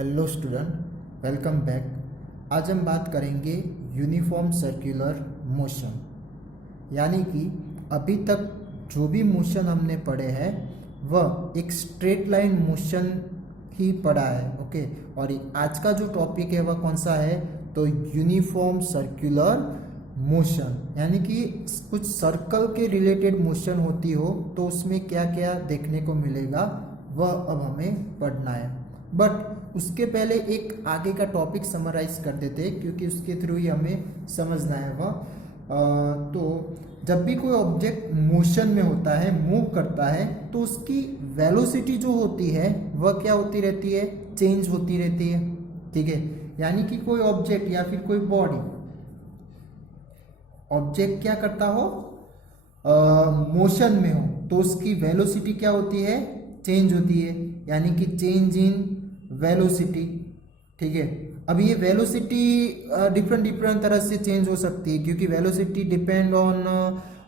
Hello student, welcome back. आज हम बात करेंगे यूनिफॉर्म सर्कुलर मोशन, यानी कि अभी तक जो भी मोशन हमने पढ़े हैं वह एक स्ट्रेट लाइन मोशन ही पढ़ा है। ओके, और आज का जो टॉपिक है वह कौन सा है? तो यूनिफॉर्म सर्कुलर मोशन, यानी कि कुछ सर्कल के रिलेटेड मोशन होती हो तो उसमें क्या क्या देखने को मिलेगा वह अब हमें पढ़ना है। बट उसके पहले एक आगे का टॉपिक समराइज कर देते हैं, क्योंकि उसके थ्रू ही हमें समझना है वह। तो जब भी कोई ऑब्जेक्ट मोशन में होता है, मूव करता है, तो उसकी वेलोसिटी जो होती है वह क्या होती रहती है? चेंज होती रहती है। ठीक है, यानी कि कोई ऑब्जेक्ट या फिर कोई बॉडी, ऑब्जेक्ट क्या करता हो, मोशन में हो, तो उसकी वेलोसिटी क्या होती है? चेंज होती है, यानी कि चेंज इन वेलोसिटी। ठीक है, अब ये वेलोसिटी डिफरेंट डिफरेंट तरह से चेंज हो सकती है, क्योंकि velocity depend on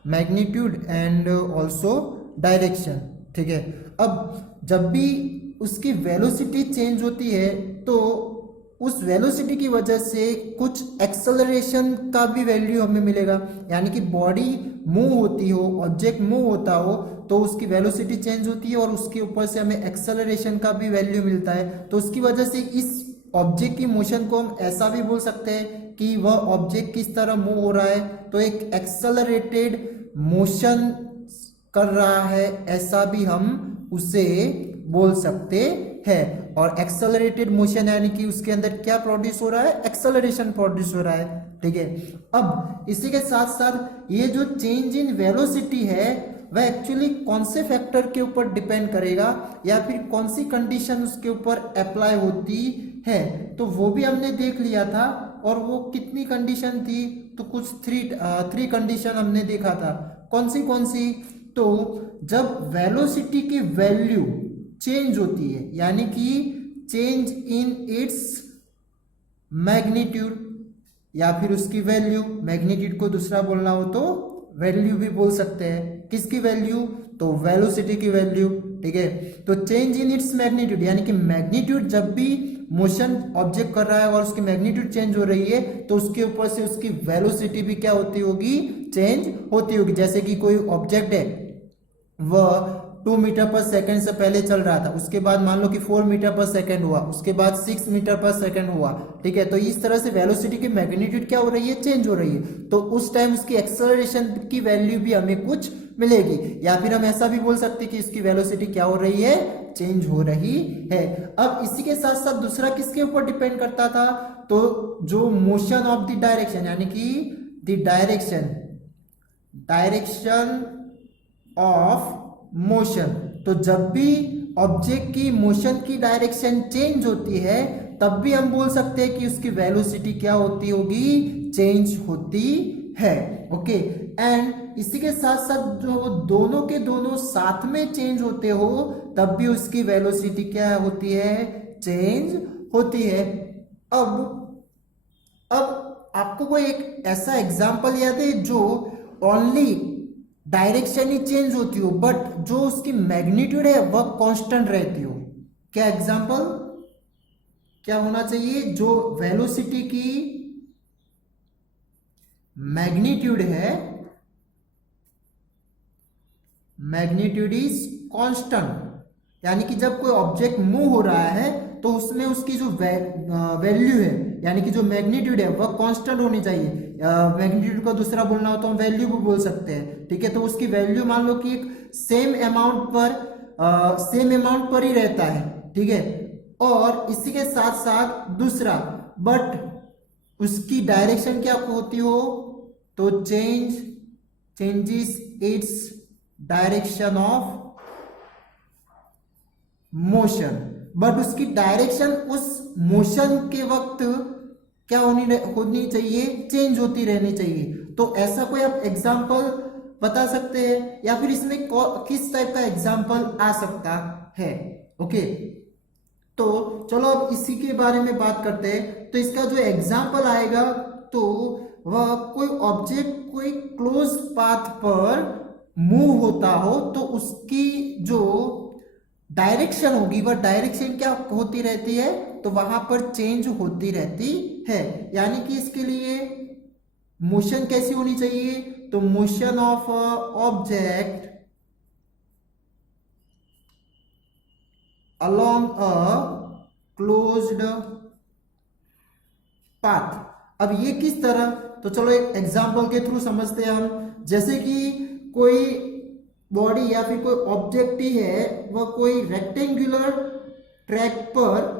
magnitude and also direction. ठीक है, अब जब भी उसकी वेलोसिटी चेंज होती है तो उस वेलोसिटी की वजह से कुछ एक्सेलरेशन का भी वैल्यू हमें मिलेगा, यानी कि बॉडी मूव होती हो, ऑब्जेक्ट मूव होता हो तो उसकी वेलोसिटी चेंज होती है और उसके ऊपर से हमें एक्सेलरेशन का भी वैल्यू मिलता है। तो उसकी वजह से इस ऑब्जेक्ट की मोशन को हम ऐसा भी बोल सकते हैं कि वह ऑब्जेक्ट किस तरह मूव हो रहा है, तो एक एक्सेलरेटेड मोशन कर रहा है, ऐसा भी हम उसे बोल सकते हैं। और एक्सेलरेटेड मोशन यानी कि उसके अंदर क्या प्रोड्यूस हो रहा है? एक्सेलरेशन प्रोड्यूस हो रहा है। ठीक है, अब इसी के साथ साथ ये जो चेंज इन वेलोसिटी है वह एक्चुअली कौन से फैक्टर के ऊपर डिपेंड करेगा या फिर कौन सी कंडीशन उसके ऊपर अप्लाई होती है, तो वो भी हमने देख लिया था। और वो कितनी कंडीशन थी? तो कुछ थ्री कंडीशन हमने देखा था। कौन सी? तो जब वेलोसिटी की वैल्यू चेंज होती है, यानी कि चेंज इन इट्स मैग्नीट्यूड, या फिर उसकी वैल्यू, मैग्नीट्यूड को दूसरा बोलना हो तो वैल्यू भी बोल सकते हैं। किसकी वैल्यू? तो वेलोसिटी की वैल्यू। ठीक है, तो चेंज इन इट्स मैग्नीट्यूड, यानी कि मैग्नीट्यूड जब भी मोशन ऑब्जेक्ट कर रहा है और उसकी मैग्नीट्यूड चेंज हो रही है तो उसके ऊपर से उसकी वेलोसिटी भी क्या होती होगी? चेंज होती होगी। जैसे कि कोई ऑब्जेक्ट है, वह 2 मीटर पर सेकंड से पहले चल रहा था, उसके बाद मान लो कि 4 मीटर पर सेकंड हुआ, उसके बाद 6 मीटर पर सेकंड हुआ। ठीक है, तो इस तरह से वेलोसिटी की मैग्नीट्यूड क्या हो रही है? चेंज हो रही है। तो उस टाइम उसकी एक्सेलरेशन की वैल्यू भी हमें कुछ मिलेगी, या फिर हम ऐसा भी बोल सकते हैं कि इसकी वेलोसिटी क्या हो रही है? चेंज हो रही है। अब इसी के साथ साथ दूसरा किसके ऊपर डिपेंड करता था? तो जो मोशन ऑफ द डायरेक्शन, यानी कि द डायरेक्शन ऑफ मोशन। तो जब भी ऑब्जेक्ट की मोशन की डायरेक्शन चेंज होती है तब भी हम बोल सकते हैं कि उसकी वेलोसिटी क्या होती होगी? चेंज होती है। ओके, एंड इसी के साथ साथ जो दोनों के दोनों साथ में चेंज होते हो तब भी उसकी वेलोसिटी क्या होती है? चेंज होती है। अब आपको कोई एक ऐसा एग्जांपल याद है जो ओनली डायरेक्शन ही चेंज होती हो बट जो उसकी मैग्नीट्यूड है वह कांस्टेंट रहती हो? क्या एग्जांपल क्या होना चाहिए? जो वेलोसिटी की मैग्नीट्यूड है, मैग्नीट्यूड इज कांस्टेंट, यानी कि जब कोई ऑब्जेक्ट मूव हो रहा है तो उसमें उसकी जो वैल्यू है, यानी कि जो मैग्नीट्यूड है वह कांस्टेंट होनी चाहिए। मैग्नीट्यूड को दूसरा बोलना हो तो हम वैल्यू भी बोल सकते हैं। ठीक है, तो उसकी वैल्यू मान लो कि एक सेम अमाउंट पर ही रहता है। ठीक है, और इसी के साथ साथ दूसरा, बट उसकी डायरेक्शन क्या होती हो? तो changes its direction of motion, but उसकी डायरेक्शन उस मोशन के वक्त क्या होनी चाहिए? चेंज होती रहनी चाहिए। तो ऐसा कोई आप एग्जांपल बता सकते हैं, या फिर इसमें किस टाइप का एग्जांपल आ सकता है? ओके, तो चलो अब इसी के बारे में बात करते हैं। तो इसका जो एग्जांपल आएगा तो वह कोई ऑब्जेक्ट कोई क्लोज पाथ पर मूव होता हो तो उसकी जो डायरेक्शन होगी वह डायरेक्शन क्या होती रहती है, तो वहां पर चेंज होती रहती है। यानी कि इसके लिए मोशन कैसी होनी चाहिए, तो motion of object along a closed path। अब ये किस तरह, तो चलो एक एग्जांपल के थ्रू समझते हैं हम। जैसे कि कोई बॉडी या फिर कोई ऑब्जेक्ट ही है, वह कोई रेक्टेंगुलर ट्रैक पर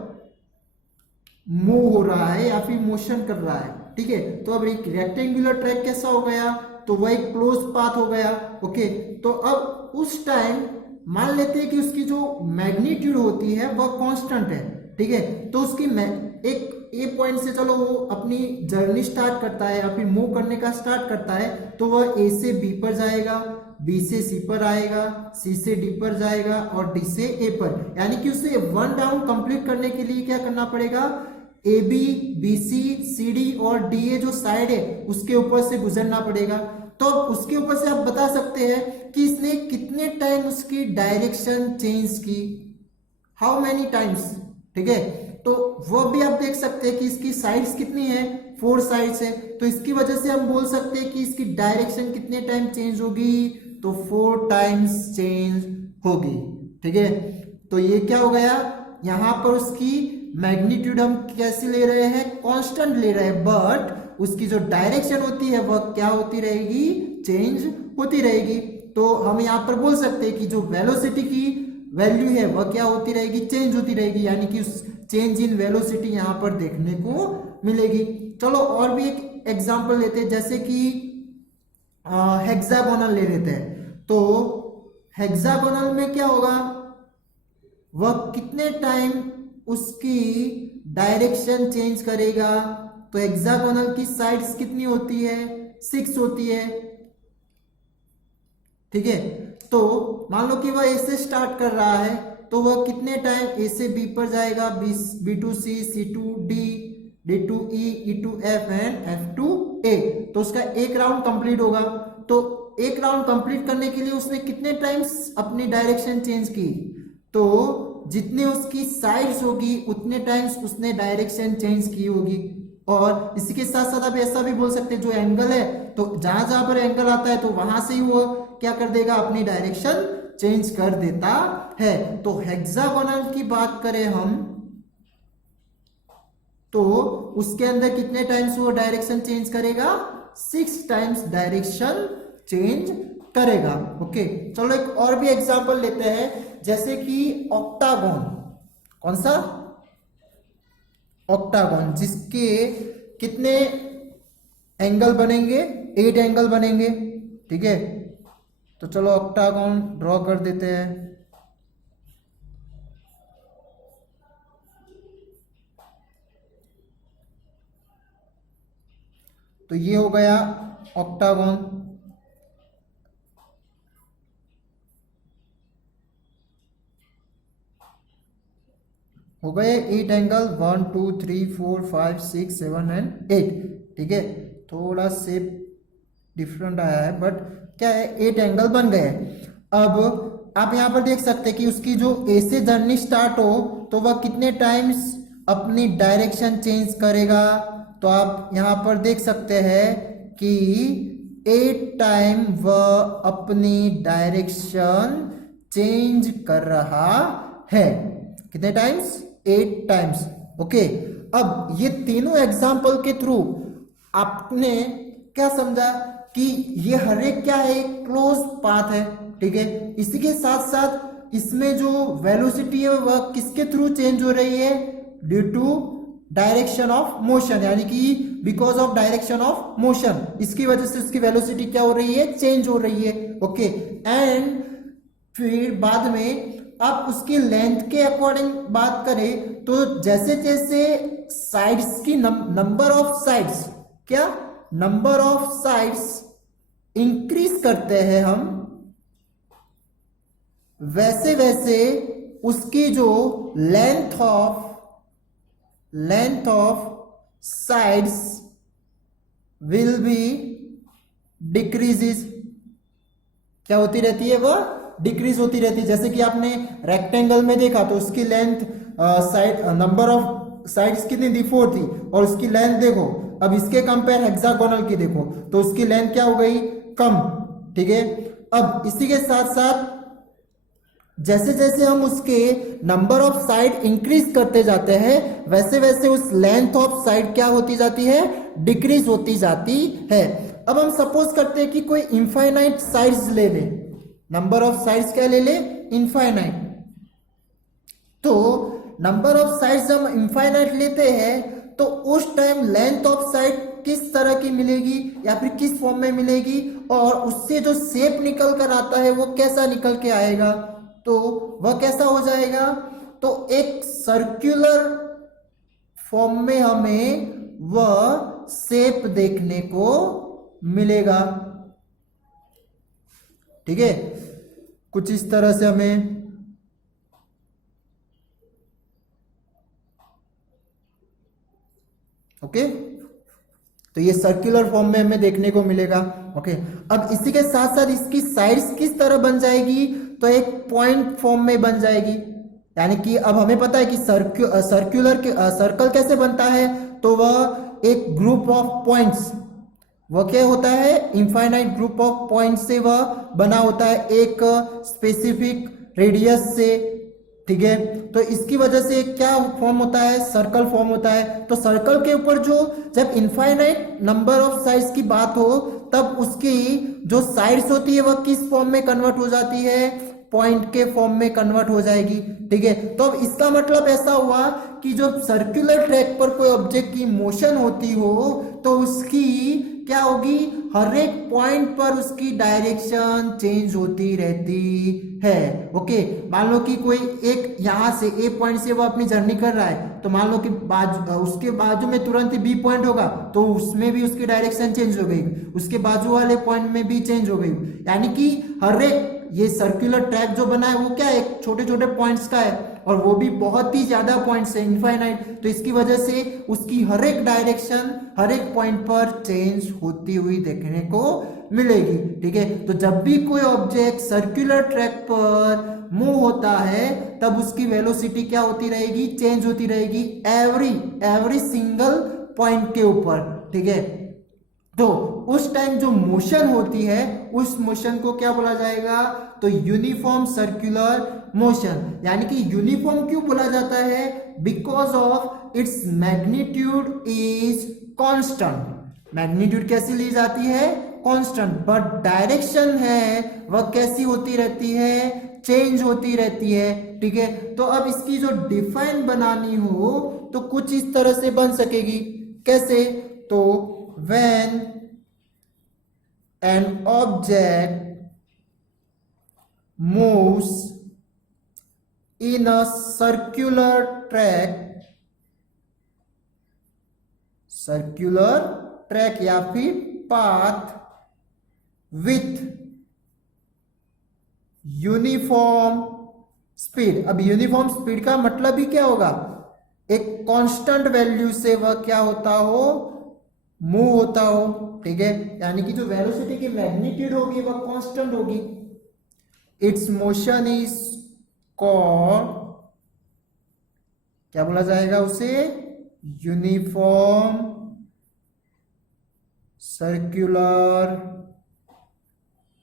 मूव हो रहा है या फिर मोशन कर रहा है, ठीक है। तो अब एक रेक्टेंगुलर ट्रैक कैसा हो गया, तो वह एक क्लोज पाथ हो गया। ओके, तो अब उस टाइम मान लेते हैं कि उसकी जो मैग्नीट्यूड होती है वह कांस्टेंट है, ठीक है। तो उसकी एक ए पॉइंट से चलो वो अपनी जर्नी स्टार्ट करता है या फिर मूव करने का स्टार्ट करता है, तो वह ए से बी पर जाएगा, बी से सी पर आएगा, सी से डी पर जाएगा और डी से ए पर। यानी कि उसे वन डाउन कंप्लीट करने के लिए क्या करना पड़ेगा, A B, B C, C D और डी ए जो साइड है उसके ऊपर से गुजरना पड़ेगा। तो उसके ऊपर से आप बता सकते हैं कि इसने कितने टाइम उसकी डायरेक्शन चेंज की, हाउ मैनी टाइम्स, ठीक है। तो वो भी आप देख सकते हैं कि इसकी साइड्स कितनी है, 4 साइड्स है। तो इसकी वजह से हम बोल सकते हैं कि इसकी डायरेक्शन कितने टाइम चेंज होगी, तो 4 टाइम्स चेंज होगी, ठीक है। तो ये क्या हो गया, यहां पर उसकी मैग्नीट्यूड हम कैसे ले रहे हैं, कांस्टेंट ले रहे हैं, बट उसकी जो डायरेक्शन होती है वह क्या होती रहेगी, चेंज होती रहेगी। तो हम यहां पर बोल सकते हैं कि जो वेलोसिटी की वैल्यू है वह क्या होती रहेगी, चेंज होती रहेगी। यानी कि उस चेंज इन वेलोसिटी यहां पर देखने को मिलेगी। चलो और भी एक एग्जांपल लेते हैं, जैसे कि हेक्सागोनल ले लेते हैं। तो हेक्सागोनल में क्या होगा, वह कितने टाइम उसकी डायरेक्शन चेंज करेगा, तो हेक्सागोनल की साइड्स कितनी होती है, 6 होती है, ठीक है। तो मान लो कि वह ए से स्टार्ट कर रहा है, तो वह कितने टाइम ए से बी पर जाएगा, B to C, C to D, D to E, E to F and F to A. तो उसका एक राउंड कंप्लीट होगा। तो एक राउंड कंप्लीट करने के लिए उसने कितने टाइम्स अपनी डायरेक्शन चेंज की, तो जितनी उसकी साइड्स होगी उतने टाइम्स उसने डायरेक्शन चेंज की होगी। और इसी के साथ साथ आप ऐसा भी बोल सकते हैं, जो एंगल है, तो जहां जहां पर एंगल आता है तो वहां से ही वो क्या कर देगा, अपनी डायरेक्शन चेंज कर देता है। तो हेक्सागोनल की बात करें हम, तो उसके अंदर कितने टाइम्स वो डायरेक्शन चेंज करेगा, 6 टाइम्स डायरेक्शन चेंज करेगा। ओके, चलो एक और भी एग्जांपल लेते हैं, जैसे कि ऑक्टागोन। कौन सा, ऑक्टागोन, जिसके कितने एंगल बनेंगे, 8 एंगल बनेंगे, ठीक है। तो चलो ऑक्टागोन ड्रॉ कर देते हैं। तो ये हो गया ऑक्टागोन। हो गए 8 एंगल, 1 2 3 4 5 6 7 एंड 8, ठीक है। थोड़ा शेप डिफरेंट आया है, बट क्या है, 8 एंगल बन गए। अब आप यहां पर देख सकते हैं कि उसकी जो ए से जर्नी स्टार्ट हो, तो वह कितने टाइम्स अपनी डायरेक्शन चेंज करेगा। तो आप यहां पर देख सकते हैं कि 8 टाइम वह अपनी डायरेक्शन चेंज कर रहा है। कितने टाइम्स, 8 टाइम्स। ओके, अब ये तीनों एग्जाम्पल के थ्रू आपने क्या समझा कि ये हर एक क्या है, क्लोज पाथ है, ठीक है। इसी के साथ साथ इसमें जो वेलोसिटी है वह किसके थ्रू चेंज हो रही है, due to direction of motion, यानी कि because of direction of motion, इसकी वजह से उसकी वेलोसिटी क्या हो रही है, चेंज हो रही है। ओके, एंड फिर बाद में आप उसकी लेंथ के अकॉर्डिंग बात करें, तो जैसे जैसे साइड्स की नंबर ऑफ साइड्स, क्या, नंबर ऑफ साइड्स इंक्रीज करते हैं हम, वैसे वैसे उसकी जो length of sides will be decreases, क्या होती रहती है, वह डिक्रीज होती रहती है। जैसे कि आपने रेक्टेंगल में देखा तो उसकी length side number of sides कितनी थी 4 थी, और उसकी लेंथ देखो अब इसके कंपेयर हेक्सागोनल की देखो तो उसकी लेंथ क्या हो गई, कम। ठीक है, अब इसी के साथ साथ जैसे जैसे हम उसके नंबर ऑफ साइड इंक्रीज करते जाते हैं वैसे वैसे उस लेंथ ऑफ साइड क्या होती जाती है, डिक्रीज होती जाती है। अब हम सपोज करते हैं कि कोई इंफाइनाइट साइड्स ले ले, नंबर ऑफ साइड्स क्या ले ले, इंफाइनाइट। तो नंबर ऑफ साइड्स हम इंफाइनाइट लेते हैं तो उस टाइम लेंथ ऑफ साइड किस तरह की मिलेगी या फिर किस फॉर्म में मिलेगी, और उससे जो शेप निकल कर आता है वो कैसा निकल के आएगा, तो वह कैसा हो जाएगा, तो एक सर्कुलर फॉर्म में हमें वह शेप देखने को मिलेगा। ठीक है, कुछ इस तरह से हमें ओके, तो ये सर्कुलर फॉर्म में हमें देखने को मिलेगा। ओके, अब इसी के साथ साथ इसकी साइड्स किस तरह बन जाएगी, तो एक पॉइंट फॉर्म में बन जाएगी। यानी कि अब हमें पता है कि सर्कल कैसे बनता है, तो वह एक ग्रुप ऑफ पॉइंट्स, वह क्या होता है, इंफाइनाइट ग्रुप ऑफ पॉइंट से वह बना होता है एक स्पेसिफिक रेडियस से। ठीक है, तो इसकी वजह से क्या फॉर्म होता है, सर्कल फॉर्म होता है। तो सर्कल के ऊपर जो जब इनफाइनाइट नंबर ऑफ साइड्स की बात हो तब उसकी जो साइड्स होती है वह किस फॉर्म में कन्वर्ट हो जाती है, पॉइंट के फॉर्म में कन्वर्ट हो जाएगी। ठीक है, तो अब इसका मतलब ऐसा हुआ कि जो सर्कुलर ट्रैक पर कोई ऑब्जेक्ट की मोशन होती हो तो उसकी क्या होगी, हर एक पॉइंट पर उसकी डायरेक्शन चेंज होती रहती है। ओके, मान लो कि कोई एक यहां से ए पॉइंट से वो अपनी जर्नी कर रहा है, तो मान लो कि उसके बाजू में तुरंत ही बी पॉइंट होगा तो उसमें भी उसकी डायरेक्शन चेंज हो गई, उसके बाजू वाले पॉइंट में भी चेंज हो गई। यानी कि हर एक ये सर्कुलर ट्रैक जो बना है वो क्या है, छोटे छोटे पॉइंट्स का है, और वो भी बहुत ही ज्यादा पॉइंट्स है, इनफाइनाइट। तो इसकी वजह से उसकी हर एक डायरेक्शन हर एक पॉइंट पर चेंज होती हुई देखने को मिलेगी। ठीक है, तो जब भी कोई ऑब्जेक्ट सर्कुलर ट्रैक पर मूव होता है तब उसकी वेलोसिटी क्या होती रहेगी, चेंज होती रहेगी एवरी सिंगल पॉइंट के ऊपर। ठीक है, तो उस टाइम जो मोशन होती है उस मोशन को क्या बोला जाएगा, तो यूनिफॉर्म सर्कुलर मोशन। यानी कि यूनिफॉर्म क्यों बोला जाता है, because of its magnitude is constant. Magnitude कैसी ली जाती है, कांस्टेंट, बट डायरेक्शन है वह कैसी होती रहती है, चेंज होती रहती है। ठीक है, तो अब इसकी जो डिफाइन बनानी हो तो कुछ इस तरह से बन सकेगी, कैसे, तो when an object moves in a circular track या फिर path with यूनिफॉर्म स्पीड। अब यूनिफॉर्म स्पीड का मतलब ही क्या होगा, एक कांस्टेंट वैल्यू से वह क्या होता हो, मूव होता हो। ठीक है, यानी कि जो वेलोसिटी की मैग्नीट्यूड होगी वह कांस्टेंट होगी। इट्स मोशन इज कॉल्ड, क्या बोला जाएगा उसे, यूनिफॉर्म सर्कुलर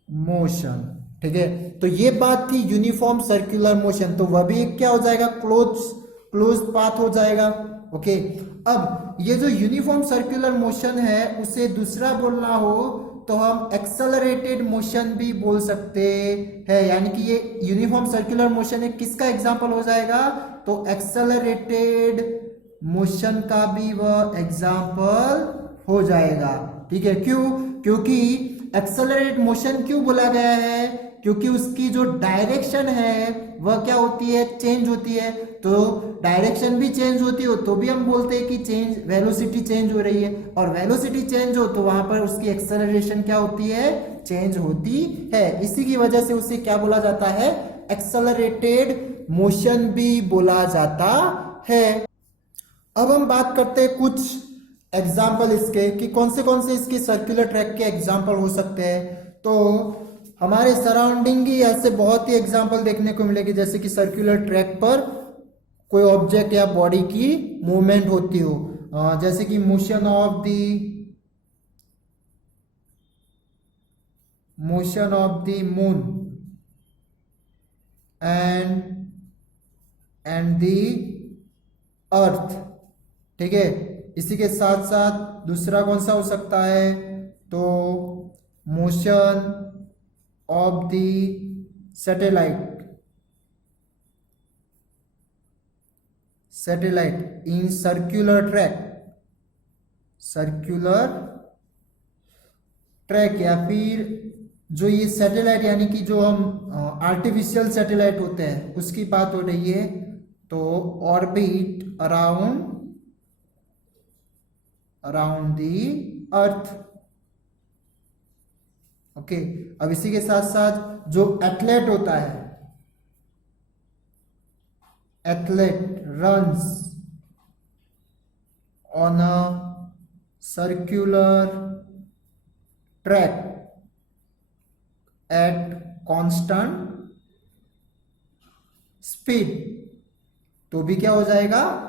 मोशन। ठीक है, तो ये बात थी यूनिफॉर्म सर्कुलर मोशन, तो वह भी क्या हो जाएगा, क्लोज पाथ हो जाएगा। ओके, अब ये जो यूनिफॉर्म सर्कुलर मोशन है उसे दूसरा बोलना हो तो हम एक्सेलरेटेड मोशन भी बोल सकते हैं। यानी कि ये यूनिफॉर्म सर्कुलर मोशन है, किसका एग्जांपल हो जाएगा, तो एक्सेलरेटेड मोशन का भी वह एग्जांपल हो जाएगा। ठीक है, क्यों, क्योंकि एक्सेलरेटेड मोशन क्यों बोला गया है, क्योंकि उसकी जो डायरेक्शन है वह क्या होती है, चेंज होती है। तो डायरेक्शन भी चेंज होती हो तो भी हम बोलते हैं कि चेंज, वेलोसिटी चेंज हो रही है, और वेलोसिटी चेंज हो तो वहां पर उसकी एक्सेलरेशन क्या होती है, चेंज होती है। इसी की वजह से उसे क्या बोला जाता है, एक्सेलरेटेड मोशन भी बोला जाता है। अब हम बात करते हैं कुछ एग्जाम्पल इसके कि कौन से इसके सर्कुलर ट्रैक के एग्जाम्पल हो सकते हैं। तो हमारे सराउंडिंग ही ऐसे बहुत ही एग्जांपल देखने को मिलेगी, जैसे कि सर्कुलर ट्रैक पर कोई ऑब्जेक्ट या बॉडी की मूवमेंट होती हो, जैसे कि motion of the moon and the earth. ठीक है, इसी के साथ साथ दूसरा कौन सा हो सकता है, तो motion of the satellite in circular track, या फिर जो ये सैटेलाइट यानी कि जो हम आर्टिफिशियल सैटेलाइट होते हैं उसकी बात हो रही है, तो orbit around the earth. Okay, अब इसी के साथ साथ जो एथलेट होता है, athlete runs on a circular track at constant speed, तो भी क्या हो जाएगा,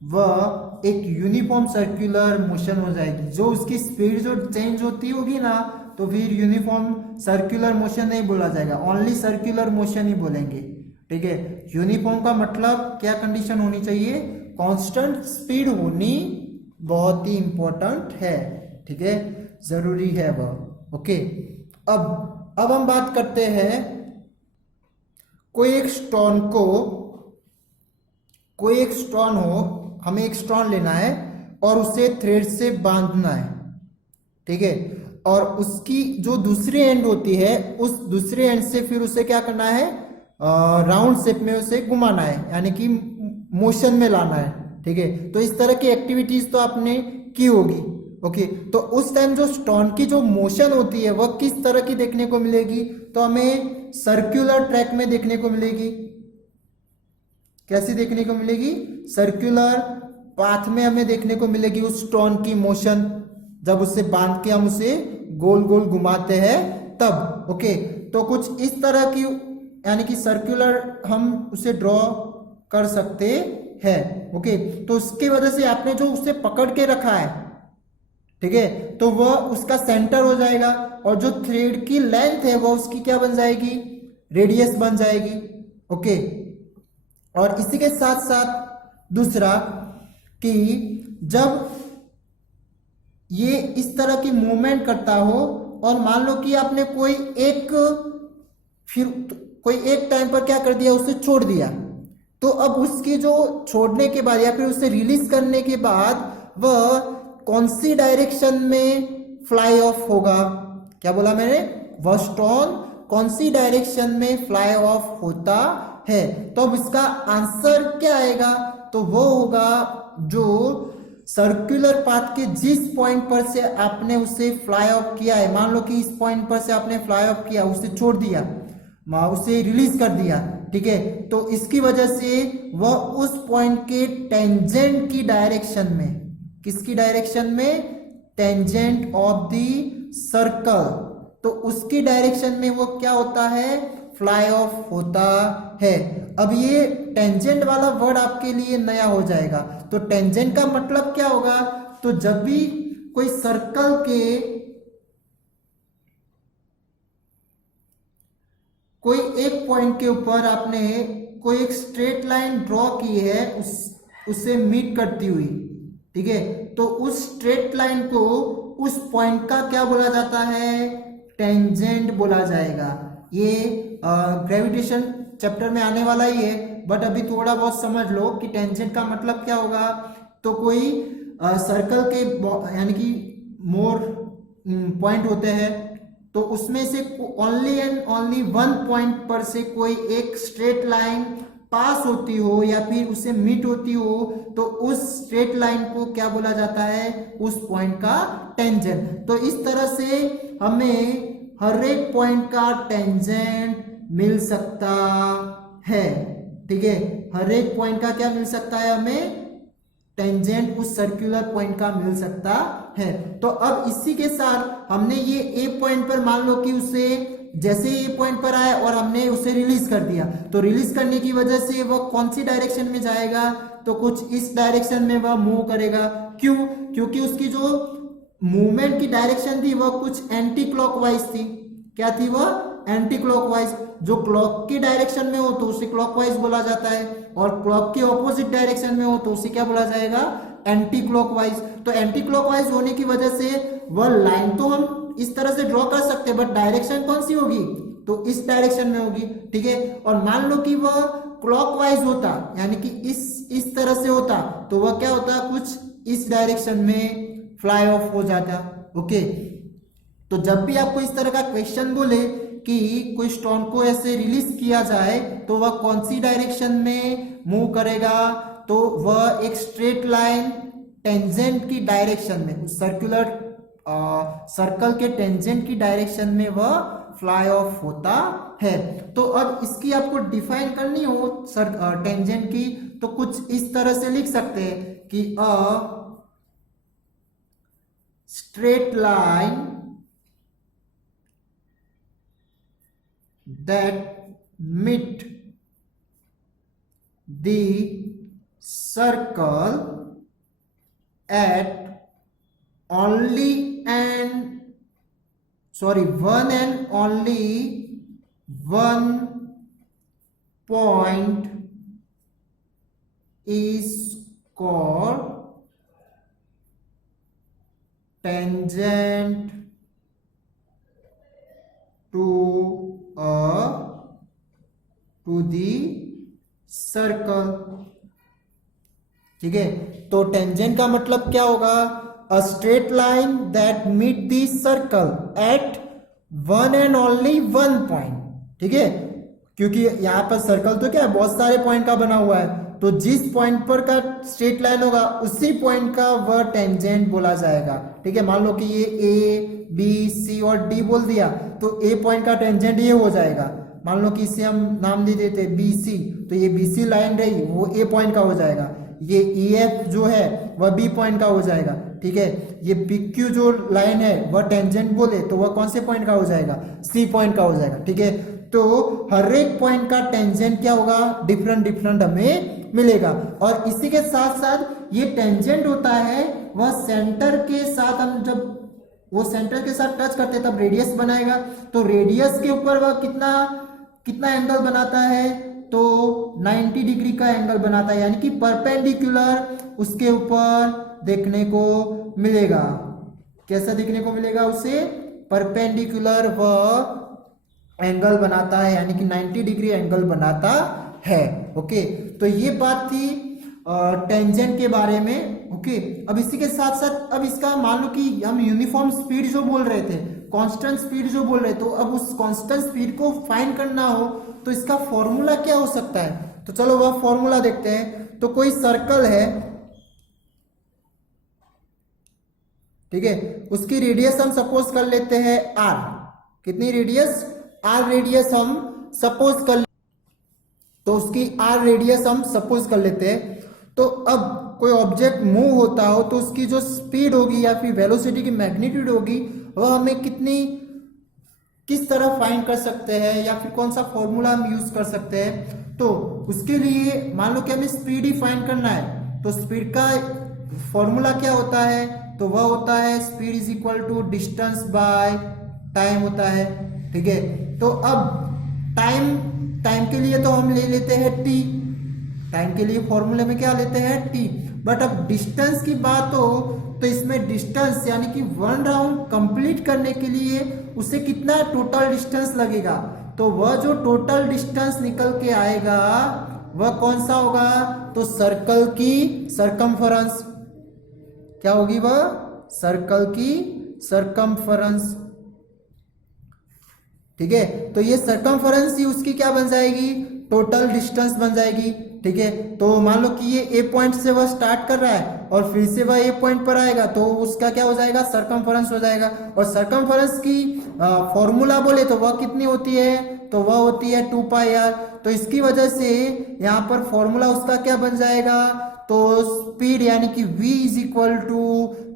वह एक यूनिफॉर्म सर्कुलर मोशन हो जाएगी। जो उसकी स्पीड जो चेंज होती होगी ना, तो फिर यूनिफॉर्म सर्कुलर मोशन नहीं बोला जाएगा, ओनली सर्कुलर मोशन ही बोलेंगे। ठीक है, यूनिफॉर्म का मतलब क्या कंडीशन होनी चाहिए, कांस्टेंट स्पीड होनी बहुत ही इंपॉर्टेंट है। ठीक है, जरूरी है वह। ओके, अब हम बात करते हैं, कोई एक स्टोन हो, हमें एक स्टोन लेना है और उसे थ्रेड से बांधना है। ठीक है, और उसकी जो दूसरी एंड होती है, उस दूसरे एंड से फिर उसे क्या करना है, राउंड शेप में उसे घुमाना है, यानी कि मोशन में लाना है। ठीक है, तो इस तरह की एक्टिविटीज तो आपने की होगी। ओके, तो उस टाइम जो स्टोन की जो मोशन होती है वह किस तरह की देखने को मिलेगी, तो हमें सर्कुलर ट्रैक में देखने को मिलेगी। कैसी देखने को मिलेगी, सर्कुलर पाथ में हमें देखने को मिलेगी उस स्टोन की मोशन, जब उसे बांध के हम उसे गोल गोल घुमाते हैं तब। ओके, तो कुछ इस तरह की यानी कि सर्कुलर हम उसे ड्रॉ कर सकते हैं। ओके, तो उसकी वजह से आपने जो उसे पकड़ के रखा है, ठीक है, तो वह उसका सेंटर हो जाएगा, और जो थ्रेड की लेंथ है वह उसकी क्या बन जाएगी, रेडियस बन जाएगी। ओके, और इसी के साथ साथ दूसरा कि जब ये इस तरह की मूवमेंट करता हो, और मान लो कि आपने कोई एक टाइम पर क्या कर दिया, उसे छोड़ दिया, तो अब उसकी जो छोड़ने के बाद या फिर उसे रिलीज करने के बाद वह कौन सी डायरेक्शन में फ्लाई ऑफ होगा। क्या बोला मैंने, वह स्टोन कौन सी डायरेक्शन में फ्लाई ऑफ होता है। तो अब इसका आंसर क्या आएगा, तो वो होगा जो सर्कुलर पाथ के जिस पॉइंट पर से आपने उसे फ्लाई ऑफ किया है, मान लो कि इस पॉइंट पर से आपने फ्लाई ऑफ किया, उसे छोड़ दिया, उसे रिलीज कर दिया। ठीक है, तो इसकी वजह से वह उस पॉइंट के टेंजेंट की डायरेक्शन में, किसकी डायरेक्शन में, टेंजेंट ऑफ द सर्कल, तो उसकी डायरेक्शन में वो क्या होता है, फ्लाई ऑफ होता है। अब ये टेंजेंट वाला वर्ड आपके लिए नया हो जाएगा। तो टेंजेंट का मतलब क्या होगा, तो जब भी कोई सर्कल के कोई एक पॉइंट के ऊपर आपने कोई एक स्ट्रेट लाइन ड्रॉ की है, उससे मीट करती हुई, ठीक है, तो उस स्ट्रेट लाइन को उस पॉइंट का क्या बोला जाता है, टेंजेंट बोला जाएगा। ये ग्रेविटेशन चैप्टर में आने वाला ही है, बट अभी थोड़ा बहुत समझ लो कि टेंजेंट का मतलब क्या होगा। तो कोई सर्कल के यानी कि मोर पॉइंट होते हैं, तो उसमें से only and only one point पर से कोई एक स्ट्रेट लाइन पास होती हो या फिर उसे मीट होती हो, तो उस स्ट्रेट लाइन को क्या बोला जाता है, उस पॉइंट का टेंजेंट। तो इस तरह से हमें हर एक पॉइंट का टेंजेंट मिल सकता है। ठीक है, हर एक पॉइंट का क्या मिल सकता है, हमें टेंजेंट उस सर्कुलर पॉइंट का मिल सकता है। तो अब इसी के साथ हमने ये ए पॉइंट पर मान लो कि उसे जैसे ये पॉइंट पर आया और हमने उसे रिलीज कर दिया, तो रिलीज करने की वजह से वह कौन सी डायरेक्शन में जाएगा, तो कुछ इस डायरेक्शन में वह मूव करेगा। क्यों? क्योंकि उसकी जो मूवमेंट की डायरेक्शन थी वह कुछ एंटी क्लॉकवाइज थी। क्या थी वह? Anti clockwise. जो क्लॉक की डायरेक्शन में हो तो उसे क्लॉकवाइज बोला जाता है, और क्लॉक के ऑपोजिट डायरेक्शन में हो तो उसे क्या बोला जाएगा? Anti clockwise. तो एंटी क्लॉकवाइज होने की वजह से वह लाइन तो हम इस तरह से ड्रॉ कर सकते हैं, बट डायरेक्शन कौन सी होगी? तो इस डायरेक्शन में होगी, ठीक है। और मान लो कि वह क्लॉकवाइज होता, यानी कि इस तरह से होता, तो वह क्या होता? कुछ इस डायरेक्शन में फ्लाई ऑफ हो जाता। ओके, तो जब भी आपको इस तरह का क्वेश्चन बोले कि कोई स्टोन को ऐसे रिलीज किया जाए तो वह कौन सी डायरेक्शन में मूव करेगा, तो वह एक स्ट्रेट लाइन टेंजेंट की डायरेक्शन में, सर्कुलर सर्कल के टेंजेंट की डायरेक्शन में वह फ्लाई ऑफ होता है। तो अब इसकी आपको डिफाइन करनी हो टेंजेंट की, तो कुछ इस तरह से लिख सकते हैं कि अ straight line that meet the circle at only one and only one point is called tangent to the circle। ठीक है, तो टेंजेंट का मतलब क्या होगा? A straight line that meet the circle at one and only one point. ठीक है, क्योंकि यहाँ पर सर्कल तो क्या है, बहुत सारे पॉइंट का बना हुआ है, तो जिस पॉइंट पर का स्ट्रेट लाइन होगा उसी पॉइंट का वह टेंजेंट बोला जाएगा। ठीक है, मान लो कि ये ए बी सी और डी बोल दिया, तो ए पॉइंट का टेंजेंट ये हो जाएगा। मान लो कि इसे हम नाम दे देते बी सी, तो ये बी सी लाइन रही वो ए पॉइंट का हो जाएगा। ये ई एफ जो है वह बी पॉइंट का हो जाएगा। ठीक है, ये पी क्यू जो लाइन है वह टेंजेंट बोले तो वह कौन से पॉइंट का हो जाएगा? सी पॉइंट का हो जाएगा। ठीक है, तो हर एक पॉइंट का टेंजेंट क्या होगा? डिफरेंट डिफरेंट हमें मिलेगा। और इसी के साथ साथ ये टेंजेंट होता है वह सेंटर के साथ, हम जब वो सेंटर के साथ टच करते हैं तब रेडियस बनाएगा, तो रेडियस के ऊपर वह कितना एंगल बनाता है? तो 90 डिग्री का एंगल बनाता है, यानी कि परपेंडिकुलर उसके ऊपर देखने को मिलेगा। कैसा देखने को मिलेगा उसे? परपेंडिकुलर वह एंगल बनाता है, यानी कि 90 डिग्री एंगल बनाता है। ओके, तो ये बात थी टेंजेंट के बारे में। ओके, अब इसी के साथ साथ अब इसका मान लो कि हम यूनिफॉर्म स्पीड जो बोल रहे थे, कांस्टेंट स्पीड जो बोल रहे थे, तो अब उस कांस्टेंट स्पीड को फाइंड करना हो तो इसका फॉर्मूला क्या हो सकता है? तो चलो वह फॉर्मूला देखते हैं। तो कोई सर्कल है, ठीक है, उसकी रेडियस हम सपोज कर लेते हैं आर। कितनी रेडियस? आर रेडियस हम सपोज कर, तो उसकी आर रेडियस हम सपोज कर लेते हैं। तो अब कोई ऑब्जेक्ट मूव होता हो तो उसकी जो स्पीड होगी या फिर वेलोसिटी की मैग्नीट्यूड होगी वह हमें किस तरह फाइंड कर सकते हैं, या फिर कौन सा फॉर्मूला हम यूज कर सकते हैं? तो उसके लिए मान लो कि हमें स्पीड ही फाइंड करना है, तो स्पीड का फॉर्मूला क्या होता है? तो वह होता है speed is equal to distance by time होता है। ठीक है, तो अब टाइम के लिए तो हम ले लेते हैं टी, टाइम के लिए फॉर्मूले में क्या लेते हैं? टी। बट अब डिस्टेंस की बात हो तो इसमें डिस्टेंस यानी कि वन राउंड कंप्लीट करने के लिए उसे कितना टोटल डिस्टेंस लगेगा, तो वह जो टोटल डिस्टेंस निकल के आएगा वह कौन सा होगा? तो सर्कल की सरकमफरेंस। क्या होगी वह? सर्कल की सरकमफरेंस। ठीक है, तो ये सरकमफरेंस ही उसकी क्या बन जाएगी? टोटल डिस्टेंस बन जाएगी। ठीक है, तो मान लो कि ये ए पॉइंट से वह स्टार्ट कर रहा है और फिर से वह ए पॉइंट पर आएगा, तो उसका क्या हो जाएगा? सरकमफरेंस हो जाएगा। और सरकमफरेंस की फॉर्मूला बोले तो वह कितनी होती है? तो वह होती है 2 पाई आर। तो इसकी वजह से यहाँ पर फॉर्मूला उसका क्या बन जाएगा? तो स्पीड यानी कि v is equal to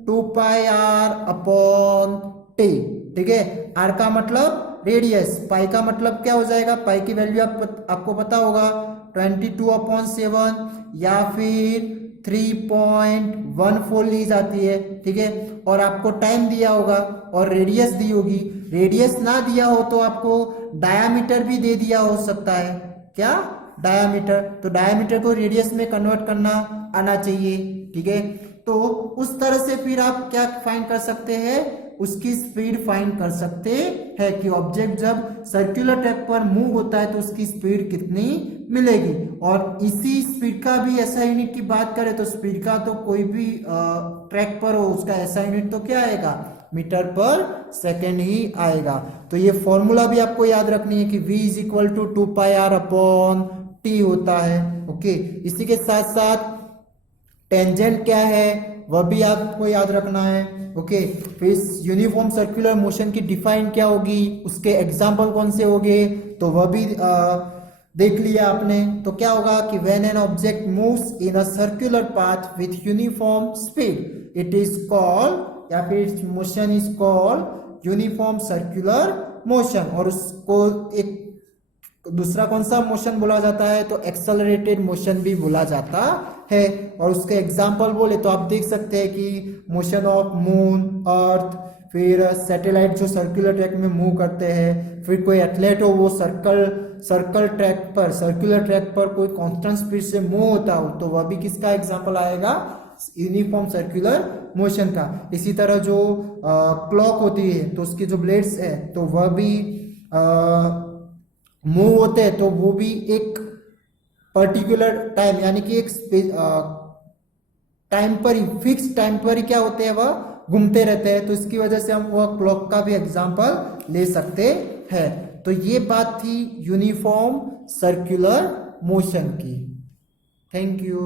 2 pi R upon T. ठीक है, आर का मतलब रेडियस, पाई का मतलब क्या हो जाएगा, पाई की वैल्यू आपको पता होगा 22/7 या फिर 3.14 ली जाती है, ठीक है। और आपको टाइम दिया होगा और रेडियस दी होगी। रेडियस ना दिया हो तो आपको डायामीटर भी दे दिया हो सकता है, क्या, डायामीटर। तो डायामीटर को रेडियस में कन्वर्ट करना आना चाहिए, ठीक है। तो उस तरह से फिर आप क्या फाइंड कर सकते हैं, उसकी स्पीड फाइंड कर सकते हैं कि ऑब्जेक्ट जब सर्कुलर ट्रैक पर मूव होता है तो उसकी स्पीड कितनी मिलेगी। और इसी स्पीड का भी एसआई यूनिट की बात करें तो स्पीड का तो कोई भी ट्रैक पर हो उसका एसआई यूनिट तो क्या आएगा, मीटर पर सेकेंड ही आएगा। तो ये फॉर्मूला भी आपको याद रखनी है कि v is equal to 2πr/t होता है, ओके। इसी के साथ साथ टेंजेंट क्या है वह भी आपको याद रखना है, ओके। फिर यूनिफॉर्म सर्कुलर मोशन की डिफाइन क्या होगी, उसके एग्जाम्पल कौन से होंगे, तो वह भी देख लिया आपने। तो क्या होगा कि when an object moves in a circular path with uniform speed it is called, या फिर motion is called uniform circular motion. और उसको एक दूसरा कौन सा मोशन बोला जाता है, तो एक्सेलरेटेड मोशन भी बोला जाता है। और उसके एग्जाम्पल बोले तो आप देख सकते हैं कि मोशन ऑफ मून, अर्थ, फिर सैटेलाइट जो सर्कुलर ट्रैक में मूव करते हैं, फिर कोई एथलीट हो वो सर्कुलर ट्रैक पर कोई कांस्टेंट स्पीड से मूव होता हो तो वह भी किसका एग्जाम्पल आएगा, यूनिफॉर्म सर्कुलर मोशन का। इसी तरह जो क्लॉक होती है तो उसकी जो ब्लेड्स है तो वह भी मूव होते हैं, तो वो भी एक पर्टिकुलर टाइम यानी कि एक टाइम पर ही, फिक्स टाइम पर ही क्या होते हैं, वह घूमते रहते हैं। तो इसकी वजह से हम वह क्लॉक का भी एग्जांपल ले सकते हैं। तो ये बात थी यूनिफॉर्म सर्कुलर मोशन की। Thank you.